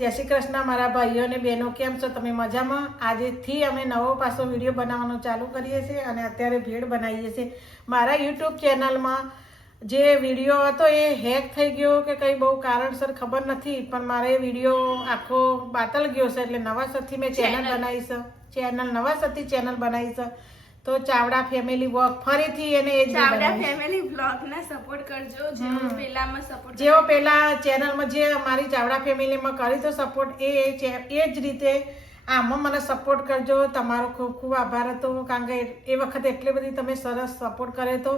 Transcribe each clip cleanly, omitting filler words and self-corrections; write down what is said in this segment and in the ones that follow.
જય શ્રી કૃષ્ણ મારા ભાઈઓ અને બહેનો, કેમ છો તમે? મજામાં? આજથી અમે નવો પાછો વિડીયો બનાવવાનું ચાલુ કરીએ છીએ અને અત્યારે ભેળ બનાવીએ છીએ. મારા યુટ્યુબ ચેનલમાં જે વિડીયો હતો એ હેક થઈ ગયો કે કંઈ બહુ કારણસર ખબર નથી, પણ મારે વિડીયો આખો બાતલ ગયો છે. એટલે નવાસરથી મેં ચેનલ બનાવી છે, નવાસરથી ચેનલ બનાવી છે. તો ચાવડા ફેમિલી વ્લોગ ફરીથી એને એ ચાવડા ફેમિલી વ્લોગ ને સપોર્ટ કરજો. જેવો પેલા ચેનલમાં જે અમારી ચાવડા ફેમિલીમાં કરી તો સપોર્ટ એ જ રીતે આમાં મને સપોર્ટ કરજો. તમારો ખૂબ ખૂબ આભાર હતો, કારણ કે એ વખતે એટલી બધી તમે સરસ સપોર્ટ કરે તો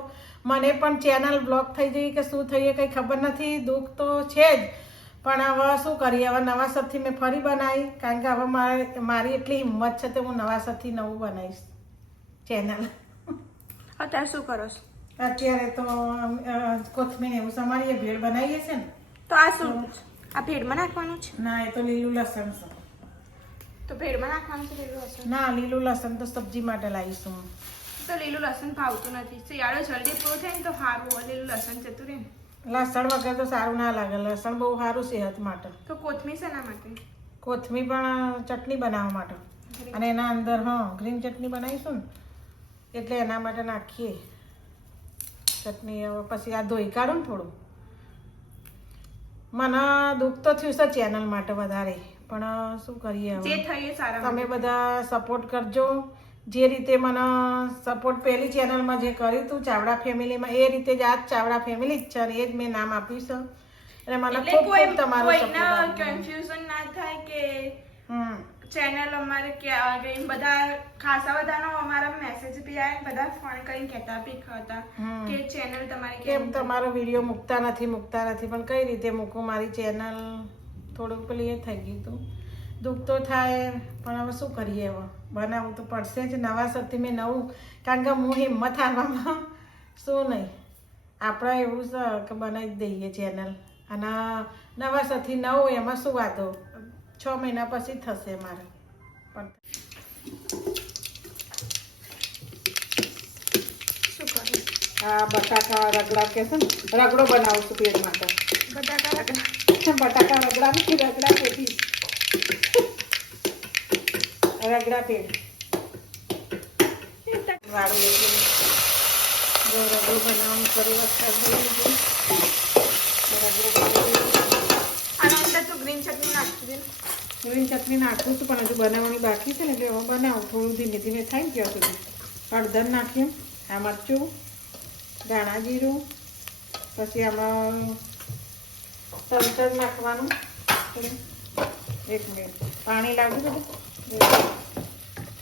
મને પણ ચેનલ બ્લોક થઈ ગઈ કે શું થઈ કંઈ ખબર નથી. દુઃખ તો છે જ, પણ હવે શું કરીએ? હવે નવાસરથી મેં ફરી બનાવી, કારણ કે હવે મારી એટલી હિંમત છે તો હું નવાસરથી નવું બનાવીશ ચેનલ. અત્યારે શું કરો છો? અત્યારે તો કોથમીર એવું સમારીએ, ભેળ બનાવીએ છે ને. તો આ શું, આ ભેળમાં નાખવાનું છે? ના, એ તો લીલું લસણ છે. તો ભેળમાં નાખવાનું છે લીલું લસણ? ના, લીલું લસણ તો સબ્જી માટે લાવીશું. તો લીલું લસણ ભાવતું નથી. શિયાળો જલ્દી પૂરો થાય ને તો સારું હોય, લીલું લસણ જતું રહે ને. લસણ વગર તો સારું ના લાગે. લસણ બહુ સારું સેહત માટે. તો કોથમીર શેના માટે? કોથમીર પણ ચટણી બનાવવા માટે, અને એના અંદર ગ્રીન ચટણી બનાવીશું ને એટલે એના માટે નાખીએ ચટણી. હવે પછી આ ધોઈ કાઢું ને થોડું. મને દુઃખ તો થયું છે ચેનલ માટે વધારે, પણ શું કરીએ હવે? જે થયું સારા. તમે બધા સપોર્ટ કરજો. જે રીતે મને સપોર્ટ પહેલી ચેનલમાં જે કર્યું હતું ચાવડા ફેમિલીમાં, એ રીતે જ આ જ ચાવડા ફેમિલી જ છે અને એ જ મેં નામ આપ્યું છે. અને મને ખૂબ ખૂબ તમારો સપોર્ટ. કન્ફ્યુઝન ના થાય કે ચેનલ અમારે ક્યાં બધા ખાસા બધાનો અમારા મેસેજ બી આવ્યા, બધા ફોન કરીને કહેતા બી હતા કે ચેનલ તમારી કેમ તમારો વિડીયો મૂકતા નથી, પણ કઈ રીતે મૂકું? મારી ચેનલ થોડુંક પેલી એ થઈ ગયું હતું. દુઃખ તો થાય, પણ હવે શું કરીએ? હવે બનાવવું તો પડશે જ. નવાસરથી મેં નવું, કારણ કે હું હિંમત હારવામાં શું નહીં, આપણે એવું છે કે બનાવી જ દઈએ ચેનલ. અને નવાસરથી નવું એમાં શું વાતો, 6 મહિના પછી થશે મારે. પણ શું કરે? આ બટાકા રગડા કે છે ને, રગડો બનાવું છું પેટ માટે. બટાકા રગડા નથી, રગડા પેટી, રગડા પેટ વાળું. એટલે રગડું બનાવવાનું શરૂઆત કરી દીધી. રગડું આના અંદર તો ગ્રીન ચટણી નાખી દે. ગ્રીન ચટણી નાખું છું, પણ હજુ બનાવવાની બાકી છે ને, એટલે હવે બનાવું. થોડું ધીમે ધીમે થાય ને ત્યાં સુધી. હળદર નાખીએ, આ મરચું, ધાણા જીરું, પછી આમાં સંચળ નાખવાનું. 1 મિનિટ પાણી લાવજો બધું.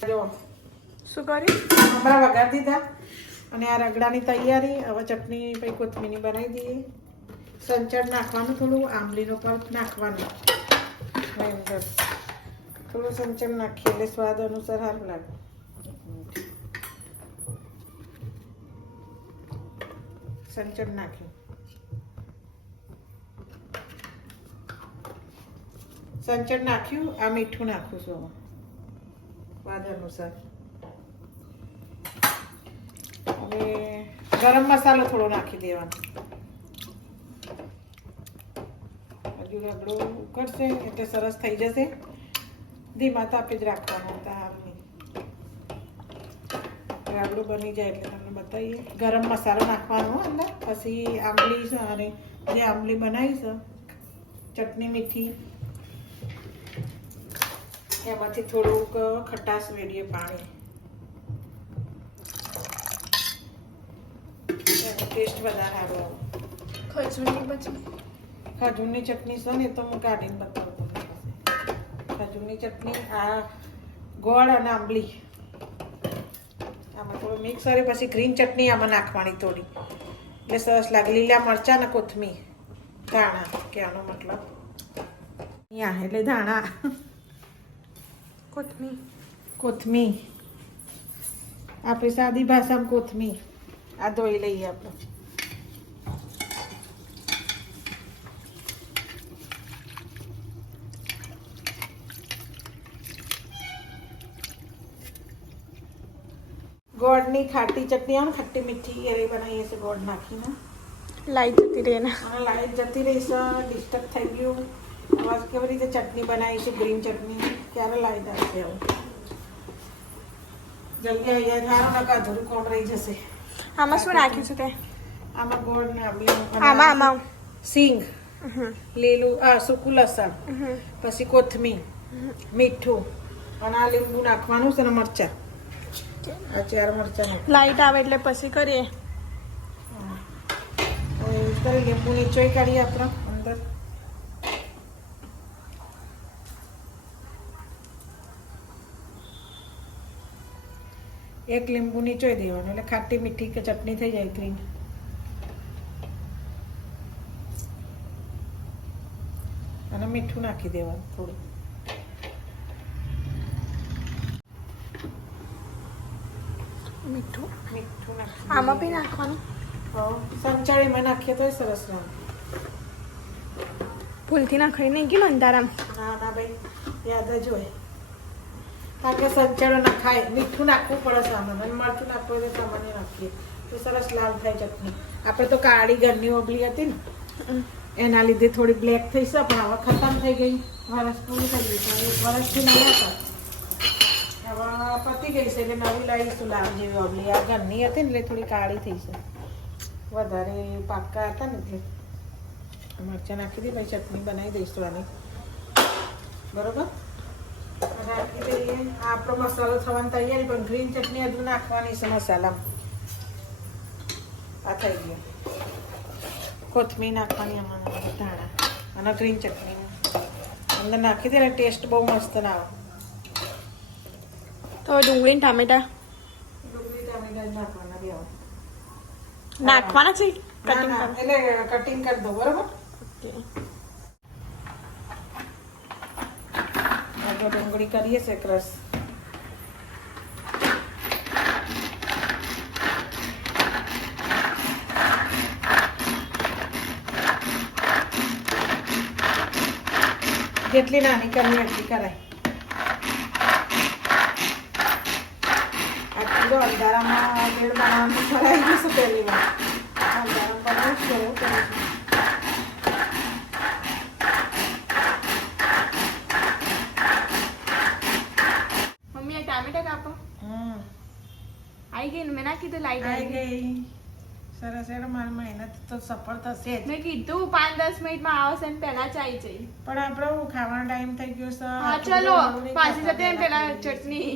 જો શું કર્યું? મમરા વઘાર દીધા અને આ રગડાની તૈયારી. હવે ચટણી પછી કોથમીરની બનાવી દઈએ. સંચળ નાખવાનું, થોડું આંબલીનો પલ્પ નાખવાનું અંદર. થોડું સંચળ નાખીએ એટલે સ્વાદ અનુસાર સારું લાગે. સંચળ નાખ્યું, સંચળ નાખ્યું. આ મીઠું નાખું છું સ્વાદ અનુસાર. હવે ગરમ મસાલો થોડો નાખી દેવાનો. હજુ રગડો ઉકળશે એટલે સરસ થઈ જશે. ધીમા તાપે જ રાખવાનું હતા. હાલની રગડું બની જાય એટલે તમને બતાવીએ. ગરમ મસાલો નાખવાનો અંદર, પછી આંબલી છે અને જે આંબલી બનાવી છે ચટણી મીઠી, એમાંથી થોડુંક ખટાશ વેડીએ પાણી. એનો ટેસ્ટ વધારે સારો આવે. ખજૂરની ચટણી છે ને, તો હું કાઢીને બતાવું તમને. ખજૂરની ચટણી, આ ગોળ અને આંબલી આમાં થોડું મિક્સ કરી, પછી ગ્રીન ચટણી આમાં નાખવાની થોડી, એટલે સરસ લાગે. લીલા મરચાં ને કોથમીર, ધાણા કે આનો મતલબ અહીંયા એટલે ધાણા, કોથમીર આપણી સાદી ભાષામાં કોથમીર. આ ધોઈ લઈએ આપણે. ગોળની ખાટી ચટણી આવે ને, ખટ્ટી મીઠી, એ બનાવીએ છીએ ગોળ નાખીને. લાઈટ જતી રહે ને, અને લાઈટ જતી રહી છે, ડિસ્ટર્બ થઈ ગયું. હવે આમાં કેવી રીતે ચટણી બનાવી છે, ગ્રીન ચટણી ક્યારે લાવી દે હવે જલ્દી આવી જાય થારો નકા અધૂરું કોણ રહી જશે. આમાં શું નાખ્યું છે તે? આમાં ગોળ ને આંબલી, આમાં સિંગ, લીલું સૂકું લસણ, પછી કોથમીર, મીઠું અને આ લીંબુ નાખવાનું છે ને મરચાં. આ 4 મરચાં લાઈટ આવે એટલે પછી કરીએ. કરી લીંબુ નીચોય કાઢીએ આપણે અંદર. એક લીંબુ નીચોઈ દેવાનું એટલે ખાટી મીઠી કે ચટણી થઈ જાય ગ્રીન. અને મીઠું નાખી દેવાનું થોડું. મીઠું નાખી આમાં બી નાખવાનું. સંચાળીમાં નાખીએ તો સરસ રહે. ભૂલથી નાખી નહીં કે મંદારામ. ના ભાઈ યાદ જ હોય. કારણ કે સંચાળો ના ખાય, મીઠું નાખવું પડે સામાન અને મરચું નાખવું હોય તો સામાન્ય નાખીએ તો સરસ લાલ થાય ચટણી. આપણે તો કાળી ઘરની ઓબલી હતી ને એના લીધે થોડી બ્લેક થઈ છે, પણ હવે ખતમ થઈ ગઈ. વરસ પૂરું થઈ ગયું છે, 1 વર્ષથી નહીં હતા. હવે પતી ગઈ છે એટલે નવી લાવીશું લાલ જેવી ઓબલી. આ ઘરની હતી ને એટલે થોડી કાળી થઈ છે, વધારે પાક્કા હતા ને એટલે. મરચાં નાખી દઈએ ભાઈ, ચટણી બનાવી દઈશું આની. બરોબર, નાખી દઈએ. આ આપણો મસાલો થવાની તૈયારી, પણ ગ્રીન ચટણી હજુ નાખવાની છે મસાલામાં. આ થઈ ગયું. કોથમીર નાખવાની આમાં, ધાણા અને ગ્રીન ચટણીમાં અંદર નાખી દે ને ટેસ્ટ બહુ મસ્ત ના આવે. તો ડુંગળી ને ટામેટા નાખવાના બે નાખવાના છે. એટલે કટિંગ કરી દો. બરોબર, ડુંગળી કરીએ છે ક્રશ. જેટલી નાની કરવી એટલી કરાય. આટલી જો અંધારામાં બેડ બનાવવાનું કરાવી દઈશું પહેલી વાર. અંધારામાં બનાવીશું એવું કરીશું. મમ્મી આ ટામેટા કાપો. આવી ગઈ ને મેં નાખી તો લાઈટ આવી ગઈ. સરસ. એનો મારી મહેનત તો સફળ થશે જ. મેં કીધું 5-10 મિનિટમાં આવશે ને પહેલા જ આવી જઈ. પણ આપણો ખાવાનો ટાઈમ થઈ ગયો છે. હા ચલો પાછી જતે પહેલા ચટણી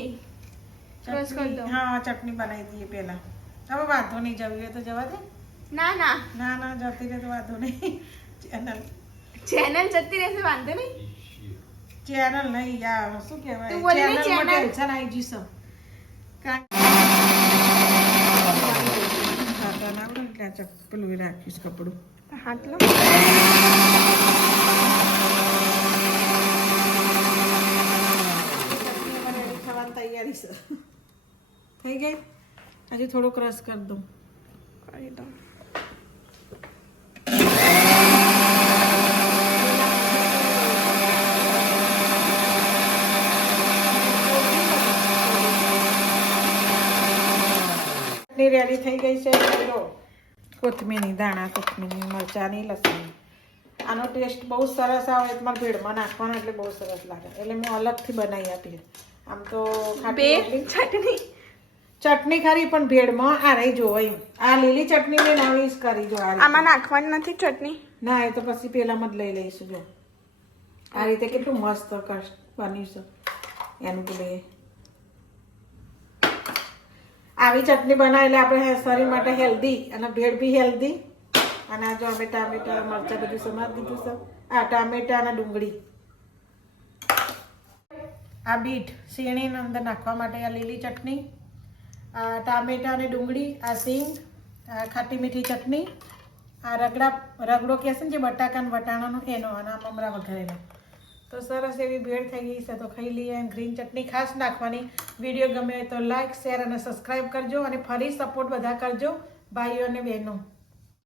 ક્રશ કરી દો. હા, ચટણી બનાવી દઈએ પહેલા. હવે વાંધો નહીં, જવી હોય તો જવા દે. ના ના ના જતી રહે તો વાંધો નહીં. ચેનલ જતી રહેશે, વાંધો નહીં. ચેનલ નહીં યાર, શું કહેવાય, તું બોલી ને ચેનલમાં channel. ટેન્શન આવી જશે. પેલું રાખીશ કપડું. હાથ લો. થવાની તૈયારી છે. થઈ ગઈ. હજી થોડો ક્રશ કરી દઉં. કરી દો. રેડી થઈ ગઈ છે. કોથમીરની દાણા, કોથમીરની, મરચાંની, લસણની. આનો ટેસ્ટ બહુ સરસ આવે. તમારે ભેળમાં નાખવાનો એટલે બહુ સરસ લાગે. એટલે મેં અલગથી બનાવી આપી. આમ તો ચટણી ખરી, પણ ભેળમાં આ રહી જો એમ. આ લીલી ચટણી મેં નવી કરી જો. આમાં નાખવાની નથી ચટણી. ના, એ તો પછી પેલામાં જ લઈ લઈશું. જો આ રીતે કેટલું મસ્ત બન્યું છે એનું પેલું. આવી ચટણી બનાવી એટલે આપણે શરીર માટે હેલ્ધી અને ભેળ બી હેલ્ધી. અને આ જો અમે ટામેટા, મરચાં બધું સમારી દીધું છે. આ ટામેટા અને ડુંગળી, આ બીટ શેણીની અંદર નાખવા માટે આ લીલી ચટણી, આ ટામેટા અને ડુંગળી, આ સિંગ, આ ખાટી મીઠી ચટણી, આ રગડો કહે છે ને જે બટાકા અને વટાણાનો એનો, અને આ મમરા વઘારેલો. તો સરસ એવી ભેળ થઈ ગઈ છે. તો ખાઈ લઈએ. ગ્રીન ચટણી ખાસ નાખવાની. વિડીયો ગમે તો લાઈક, શેર અને સબસ્ક્રાઈબ કરજો. અને ફરી સપોર્ટ બધા કરજો ભાઈઓ અને બહેનો.